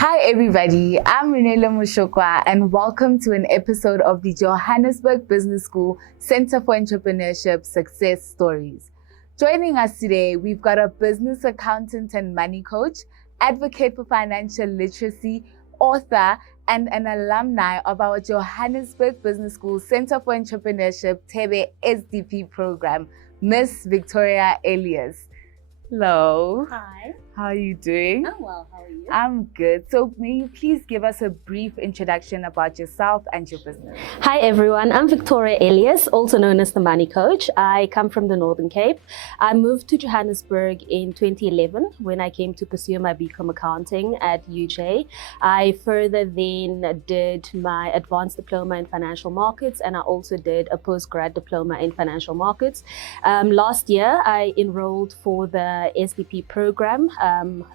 Hi everybody, I'm Renela Mushokwa and welcome to an episode of the Johannesburg Business School Centre for Entrepreneurship Success Stories. Joining us today, we've got a business accountant and money coach, advocate for financial literacy, author, and an alumni of our Johannesburg Business School Centre for Entrepreneurship JBSCE program, Miss Victoria Elias. Hello. Hi. How are you doing? I'm well. How are you? I'm good. So may you please give us a brief introduction about yourself and your business? Hi everyone, I'm Victoria Elias, also known as the Money Coach. I come from the Northern Cape. I moved to Johannesburg in 2011 when I came to pursue my BCom accounting at UJ. I further then did my advanced diploma in financial markets, and I also did a postgrad diploma in financial markets. Last year, I enrolled for the SDP program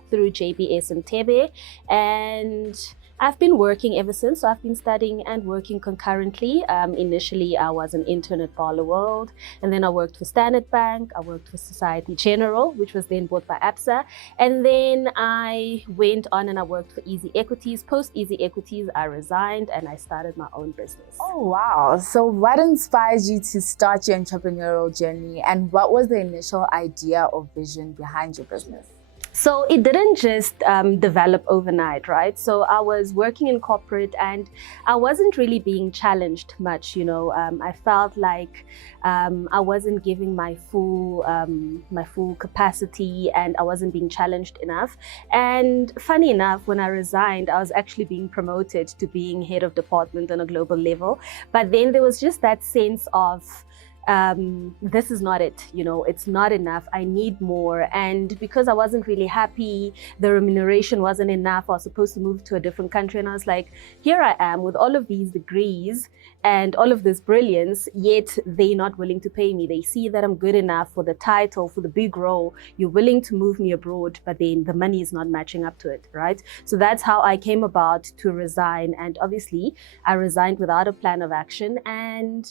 through JBS and Tebe, and I've been working ever since. So I've been studying and working concurrently. Initially, I was an intern at Barlow World, and then I worked for Standard Bank. I worked for Society General, which was then bought by ABSA. And then I went on and I worked for Easy Equities. Post Easy Equities, I resigned and I started my own business. Oh, wow. So what inspired you to start your entrepreneurial journey, and what was the initial idea or vision behind your business? So it didn't just develop overnight, right? So I was working in corporate and I wasn't really being challenged much, I felt like I wasn't giving my full capacity and I wasn't being challenged enough. And funny enough, when I resigned, I was actually being promoted to being head of department on a global level. But then there was just that sense of, this is not it, it's not enough, I need more. And because I wasn't really happy, the remuneration wasn't enough, I was supposed to move to a different country, and I was like, here I am with all of these degrees and all of this brilliance, yet they're not willing to pay me. They see that I'm good enough for the title, for the big role, you're willing to move me abroad, but then the money is not matching up to it, right? So that's how I came about to resign. And obviously I resigned without a plan of action, and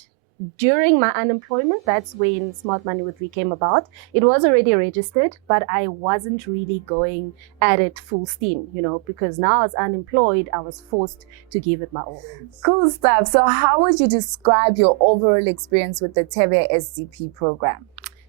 during my unemployment, that's when Smart Money with V came about. It was already registered, but I wasn't really going at it full steam, because now as unemployed, I was forced to give it my all. Cool stuff. So how would you describe your overall experience with the JBSCE program?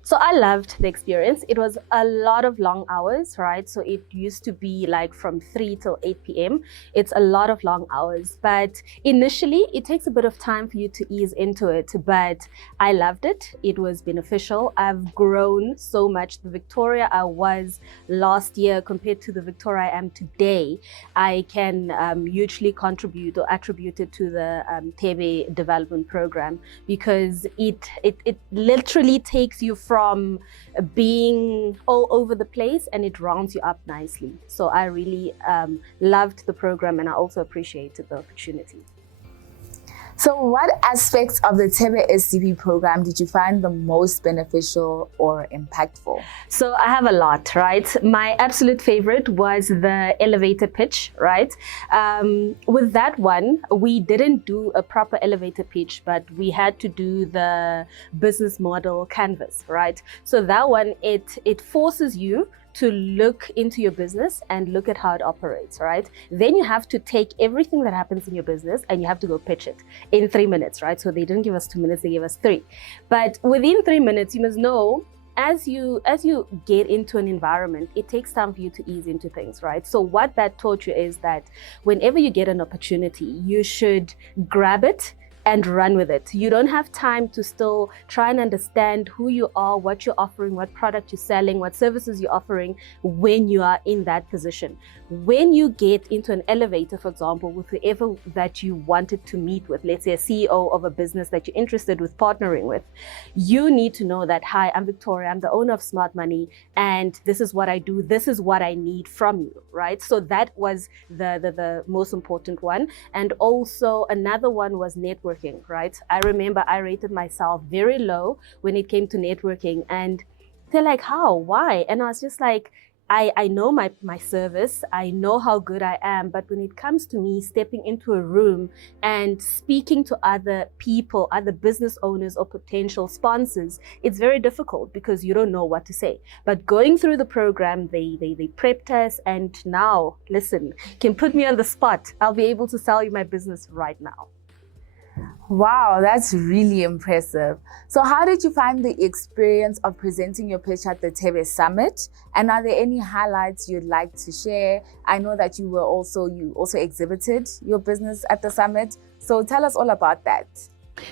So I loved the experience. It was a lot of long hours, right? So it used to be like from 3 till 8 p.m. It's a lot of long hours, but initially it takes a bit of time for you to ease into it, but I loved it. It was beneficial. I've grown so much. The Victoria I was last year compared to the Victoria I am today, I can hugely contribute or attribute it to the Tebe development program, because it literally takes you from being all over the place and it rounds you up nicely. So I really loved the program, and I also appreciated the opportunity. So what aspects of the JBSCE program did you find the most beneficial or impactful? So I have a lot, right? My absolute favorite was the elevator pitch, right? With that one, we didn't do a proper elevator pitch, but we had to do the business model canvas, right? So that one, it forces you to look into your business and look at how it operates, right? Then you have to take everything that happens in your business and you have to go pitch it in 3 minutes, right? So they didn't give us 2 minutes, they gave us 3. But within 3 minutes, you must know, as you get into an environment, it takes time for you to ease into things, right? So what that taught you is that whenever you get an opportunity, you should grab it and run with it. You don't have time to still try and understand who you are, what you're offering, what product you're selling, what services you're offering when you are in that position. When you get into an elevator, for example, with whoever that you wanted to meet with, let's say a CEO of a business that you're interested with partnering with, you need to know that, hi, I'm Victoria, I'm the owner of Smart Money, and this is what I do, this is what I need from you, right? So that was the most important one. And also another one was networking, right? I remember I rated myself very low when it came to networking, and they're like, how, why? And I was just like, I know my service, I know how good I am, but when it comes to me stepping into a room and speaking to other people, other business owners or potential sponsors, it's very difficult because you don't know what to say. But going through the program, they prepped us, and now, listen, can put me on the spot. I'll be able to sell you my business right now. Wow, that's really impressive. So how did you find the experience of presenting your pitch at the JBS Summit? And are there any highlights you'd like to share? I know that you also exhibited your business at the summit. So tell us all about that.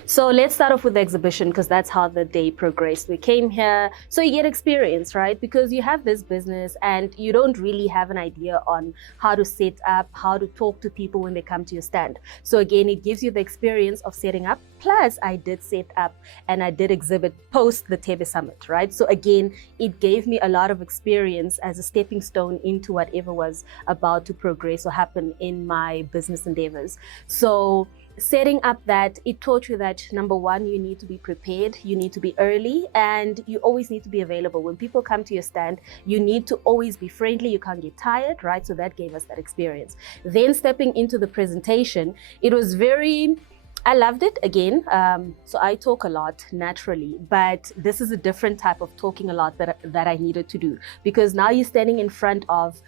So let's start off with the exhibition, because that's how the day progressed. We came here, so you get experience, right? Because you have this business and you don't really have an idea on how to set up, how to talk to people when they come to your stand. So again, it gives you the experience of setting up. Plus, I did set up and I did exhibit post the JBS Summit, right? So again, it gave me a lot of experience as a stepping stone into whatever was about to progress or happen in my business endeavors. So setting up that, it taught you that, number one, you need to be prepared, you need to be early, and you always need to be available. When people come to your stand, you need to always be friendly, you can't get tired, right? So that gave us that experience. Then stepping into the presentation, it was I loved it again. So I talk a lot naturally, but this is a different type of talking a lot that I needed to do, because now you're standing in front of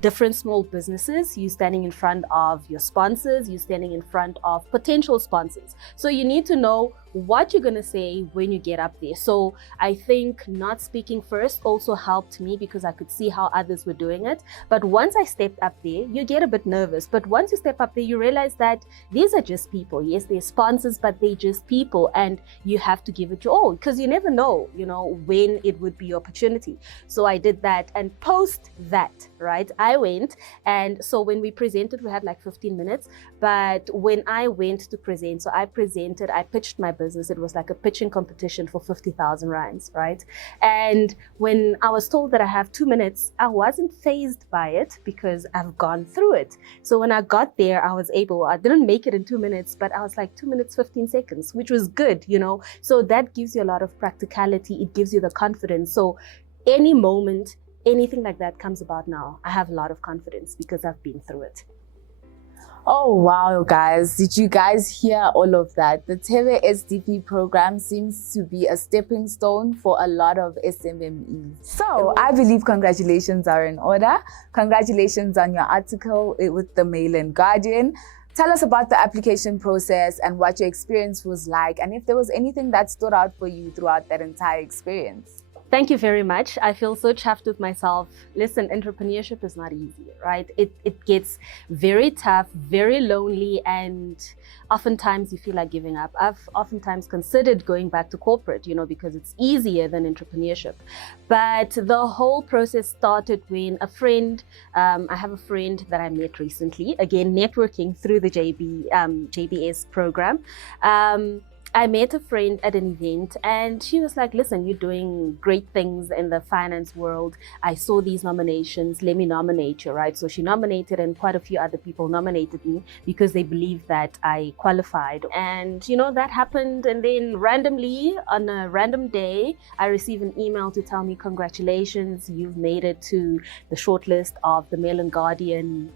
different small businesses, you're standing in front of your sponsors, you're standing in front of potential sponsors. So you need to know what you're going to say when you get up there. So I think not speaking first also helped me, because I could see how others were doing it. But once I stepped up there, you get a bit nervous. But once you step up there, you realize that these are just people. Yes, they're sponsors, but they're just people. And you have to give it your all, because you never know, when it would be your opportunity. So I did that. And post that, right, I went. And so when we presented, we had like 15 minutes. But when I went to present, so I pitched my business. It was like a pitching competition for 50,000 rands, right? And when I was told that I have 2 minutes, I wasn't fazed by it, because I've gone through it. So when I got there, I didn't make it in 2 minutes, but I was like 2 minutes, 15 seconds, which was good, So that gives you a lot of practicality. It gives you the confidence. So any moment, anything like that comes about now, I have a lot of confidence because I've been through it. Oh, wow, guys. Did you guys hear all of that? The JBS SDP program seems to be a stepping stone for a lot of SMMEs. So I believe congratulations are in order. Congratulations on your article with the Mail and Guardian. Tell us about the application process and what your experience was like, and if there was anything that stood out for you throughout that entire experience. Thank you very much. I feel so chuffed with myself. Listen, entrepreneurship is not easy, right? It gets very tough, very lonely, and oftentimes you feel like giving up. I've oftentimes considered going back to corporate, because it's easier than entrepreneurship. But the whole process started when a friend, I have a friend that I met recently, again, networking through the JBS program. I met a friend at an event, and she was like, listen, you're doing great things in the finance world. I saw these nominations. Let me nominate you, right? So she nominated, and quite a few other people nominated me because they believed that I qualified. And, that happened. And then randomly, on a random day, I received an email to tell me, congratulations, you've made it to the shortlist of the Mail and Guardian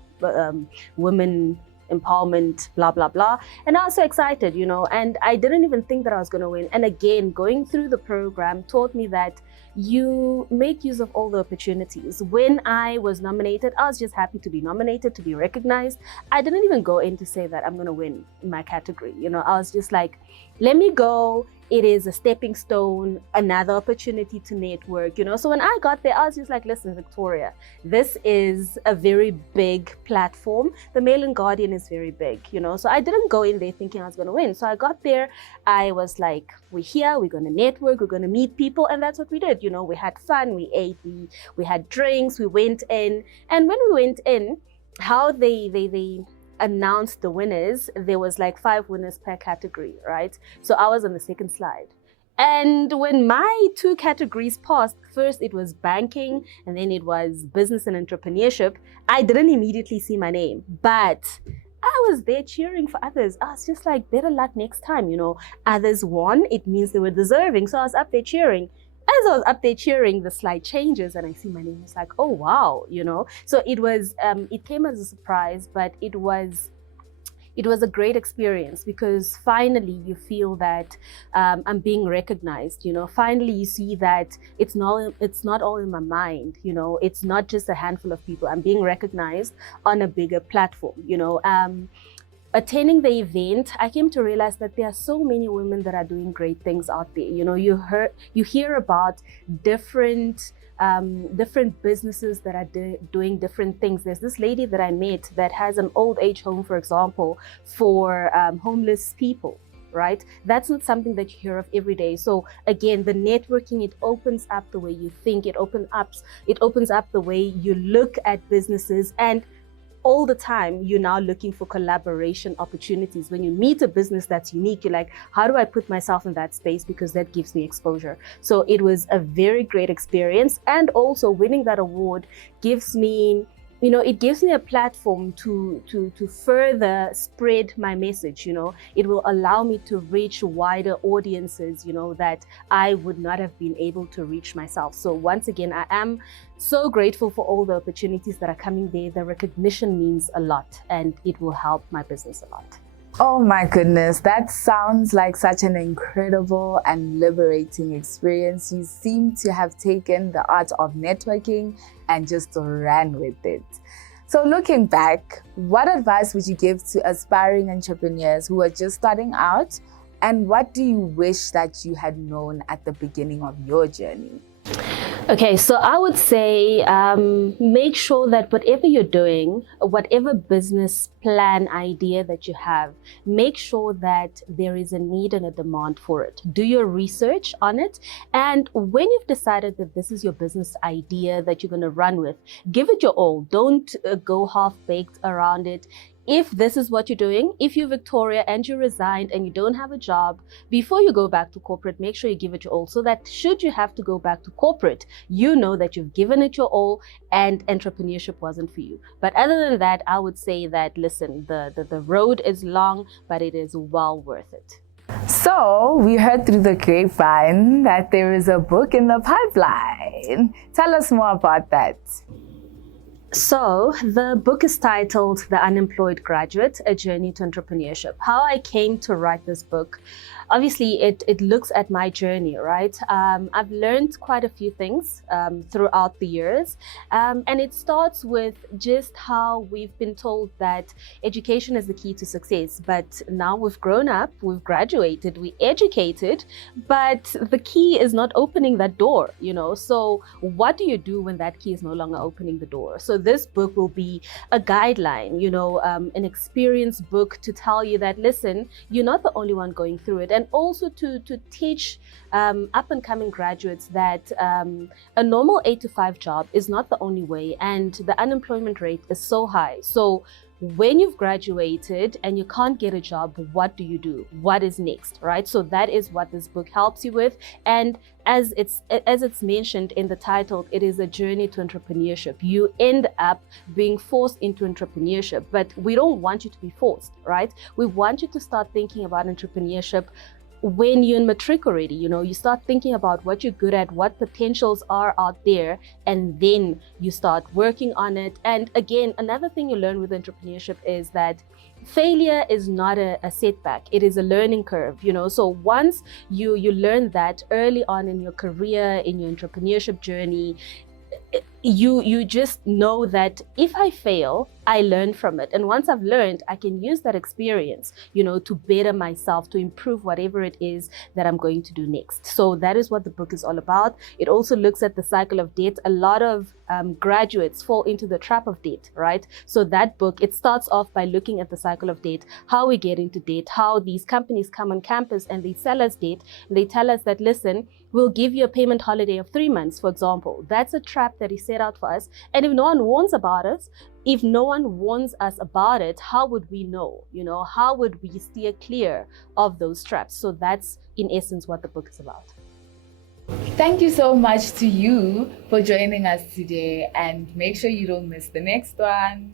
Women Empowerment, blah, blah, blah. And I was so excited, and I didn't even think that I was going to win. And again, going through the program taught me that you make use of all the opportunities. When I was nominated, I was just happy to be nominated, to be recognized. I didn't even go in to say that I'm going to win in my category. I was just like, let me go. It is a stepping stone, another opportunity to network, So when I got there, I was just like, listen, Victoria, this is a very big platform. The Mail and Guardian is very big, So I didn't go in there thinking I was going to win. So I got there, I was like, we're here, we're going to network, we're going to meet people. And that's what we did. We had fun, we ate, we had drinks, we went in. And when we went in, how they announced the winners, there was like 5 winners per category, right? So I was on the second slide. And when my 2 categories passed, first it was banking and then it was business and entrepreneurship, I didn't immediately see my name, but I was there cheering for others. I was just like, better luck next time, Others won, it means they were deserving. So I was up there cheering. as I was up there cheering, the slide changes and I see my name. It's like, oh wow, So it was, it came as a surprise, but it was a great experience because finally you feel that I'm being recognized. Finally you see that it's not all in my mind. It's not just a handful of people. I'm being recognized on a bigger platform. Attending the event, I came to realize that there are so many women that are doing great things out there. You hear about different businesses that are doing different things. There's this lady that I met that has an old age home, for example, for homeless people. Right? That's not something that you hear of every day. So again, the networking, it opens up the way you think. It opens up the way you look at businesses, and all the time you're now looking for collaboration opportunities. When you meet a business that's unique, you're like, how do I put myself in that space, because that gives me exposure. So it was a very great experience, and also winning that award gives me a platform to further spread my message. It will allow me to reach wider audiences, that I would not have been able to reach myself. So once again, I am so grateful for all the opportunities that are coming there. The recognition means a lot, and it will help my business a lot. Oh my goodness, that sounds like such an incredible and liberating experience. You seem to have taken the art of networking and just ran with it. So looking back, what advice would you give to aspiring entrepreneurs who are just starting out? And what do you wish that you had known at the beginning of your journey? Okay, so I would say make sure that whatever you're doing, whatever business plan idea that you have, make sure that there is a need and a demand for it. Do your research on it. And when you've decided that this is your business idea that you're going to run with, give it your all. Don't go half-baked around it. If this is what you're doing, if you're Victoria and you resigned and you don't have a job, before you go back to corporate, make sure you give it your all, so that should you have to go back to corporate, you know that you've given it your all and entrepreneurship wasn't for you. But other than that, I would say that, listen, the road is long, but it is well worth it. So we heard through the grapevine that there is a book in the pipeline. Tell us more about that. So the book is titled The Unemployed Graduate, A Journey to Entrepreneurship. How I came to write this book, obviously it looks at my journey, right? I've learned quite a few things throughout the years. And it starts with just how we've been told that education is the key to success. But now we've grown up, we've graduated, we educated, but the key is not opening that door, So what do you do when that key is no longer opening the door? So this book will be a guideline, an experience book to tell you that, listen, you're not the only one going through it. And also to teach up and coming graduates that a normal 8-to-5 job is not the only way, and the unemployment rate is so high. So when you've graduated and you can't get a job, what do you do? What is next, right? So that is what this book helps you with. And as it's mentioned in the title, it is a journey to entrepreneurship. You end up being forced into entrepreneurship, but we don't want you to be forced, right? We want you to start thinking about entrepreneurship when you're in matric already. You start thinking about what you're good at, what potentials are out there, and then you start working on it. And again, another thing you learn with entrepreneurship is that failure is not a setback. It is a learning curve, So once you learn that early on in your career, in your entrepreneurship journey, you just know that if I fail, I learn from it. And once I've learned, I can use that experience, to better myself, to improve whatever it is that I'm going to do next. So that is what the book is all about. It also looks at the cycle of debt. A lot of graduates fall into the trap of debt, right? So that book, it starts off by looking at the cycle of debt, how we get into debt, how these companies come on campus and they sell us debt. And they tell us that, listen, we'll give you a payment holiday of 3 months, for example. That's a trap that is set out for us. And if no one warns about us, if no one warns us about it, how would we know? How would we steer clear of those traps? So that's in essence what the book is about. Thank you so much to you for joining us today, and make sure you don't miss the next one.